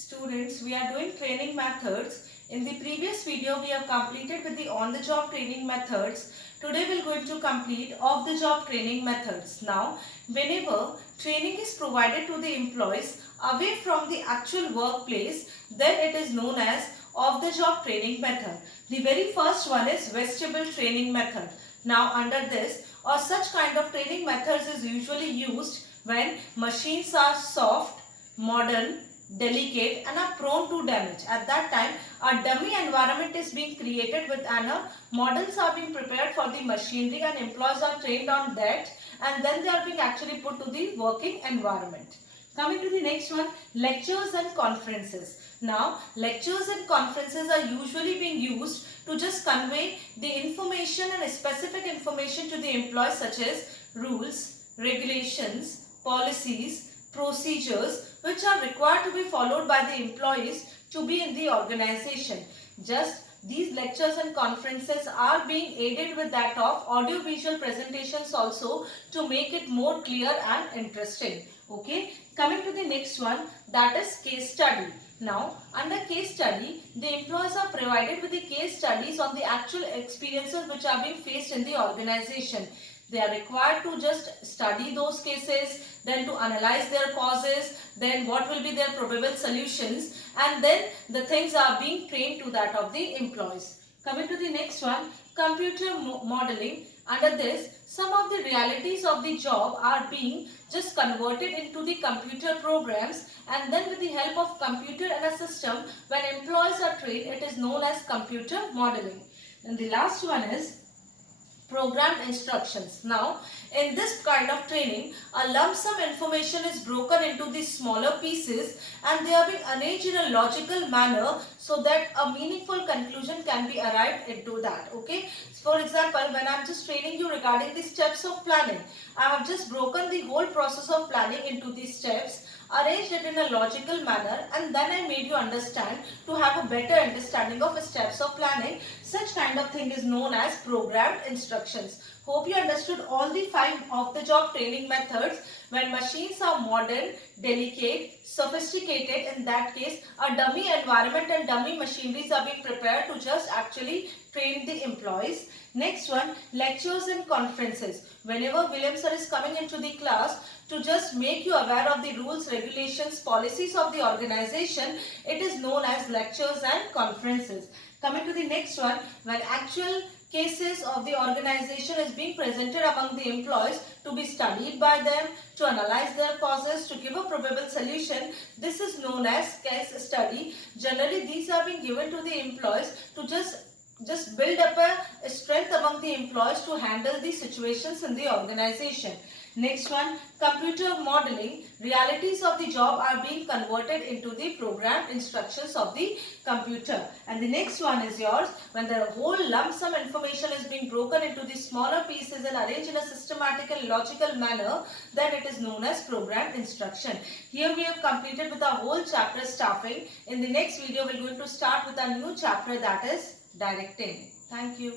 Students, we are doing training methods. In the previous video, we have completed with the on-the-job training methods. Today, we are going to complete off-the-job training methods. Now, whenever training is provided to the employees away from the actual workplace, then it is known as off-the-job training method. The very first one is vestibule training method. Now, under this or such kind of training methods is usually used when machines are soft, modern, delicate and are prone to damage. At that time, a dummy environment is being created with models are being prepared for the machinery and employees are trained on that, and then they are being actually put to the working environment. Coming to the next one, lectures and conferences. Now, lectures and conferences are usually being used to just convey the information and specific information to the employees such as rules, regulations, policies, procedures which are required to be followed by the employees to be in the organization. Just these lectures and conferences are being aided with that of audio-visual presentations also to make it more clear and interesting. Okay, coming to the next one, that is case study. Now, under case study, the employees are provided with the case studies on the actual experiences which are being faced in the organization. They are required to just study those cases, then to analyze their causes, then what will be their probable solutions, and then the things are being trained to that of the employees. Coming to the next one, computer modeling. Under this, some of the realities of the job are being just converted into the computer programs, and then with the help of computer and a system, when employees are trained, it is known as computer modeling. And the last one is programmed instructions. Now, in this kind of training, a lump sum information is broken into the smaller pieces and they are being arranged in a logical manner so that a meaningful conclusion can be arrived into that. Okay. For example, when I am just training you regarding the steps of planning, I have just broken the whole process of planning into these steps, arranged it in a logical manner, and then I made you understand to have a better understanding of steps of planning. Such kind of thing is known as programmed instructions. Hope you understood all the 5 off-the-job training methods. When machines are modern, delicate, sophisticated, in that case, a dummy environment and dummy machineries are being prepared to just actually train the employees. Next one, lectures and conferences. Whenever William sir is coming into the class to just make you aware of the rules, regulations, policies of the organization, it is known as lectures and conferences. Coming to the next one, when actual cases of the organization is being presented among the employees to be studied by them, to analyze their causes, to give a probable solution, this is known as case study. Generally, these are being given to the employees to just build up a strength among the employees to handle the situations in the organization. Next one, computer modeling. Realities of the job are being converted into the programmed instructions of the computer. And the next one is yours, when the whole lump sum information is being broken into the smaller pieces and arranged in a systematic and logical manner, then it is known as programmed instruction. Here we have completed with our whole chapter staffing. In the next video, we are going to start with a new chapter, that is directing. Thank you.